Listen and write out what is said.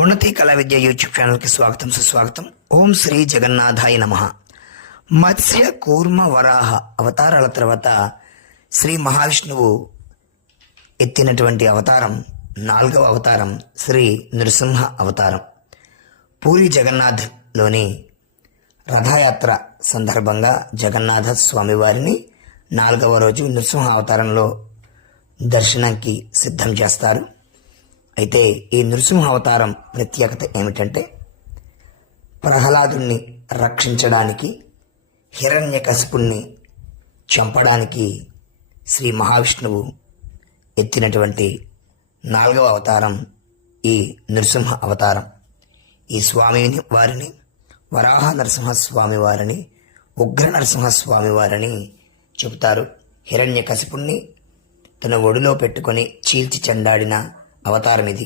ఉన్నతి కళా విద్య యూట్యూబ్ ఛానల్కి స్వాగతం సుస్వాగతం. ఓం శ్రీ జగన్నాథాయ నమః. మత్స్య కూర్మ వరాహ అవతారాల తర్వాత శ్రీ మహావిష్ణువు ఎత్తినటువంటి అవతారం 4వ అవతారం శ్రీ నృసింహ అవతారం. పూరి జగన్నాథ్లోని రథయాత్ర సందర్భంగా జగన్నాథ స్వామివారిని 4వ రోజు నృసింహ అవతారంలో దర్శనానికి సిద్ధం చేస్తారు. అయితే ఈ నృసింహ అవతారం ప్రత్యేకత ఏమిటంటే, ప్రహ్లాదుని రక్షించడానికి, హిరణ్యకశిపుణ్ణి చంపడానికి శ్రీ మహావిష్ణువు ఎత్తినటువంటి 4వ అవతారం ఈ నృసింహ అవతారం. ఈ స్వామిని వారిని వరాహ నరసింహస్వామి వారిని, ఉగ్ర నరసింహస్వామి వారిని చెబుతారు. హిరణ్యకశిపుణ్ణి తన ఒడిలో పెట్టుకొని చీల్చి చెండాడిన అవతారం ఇది.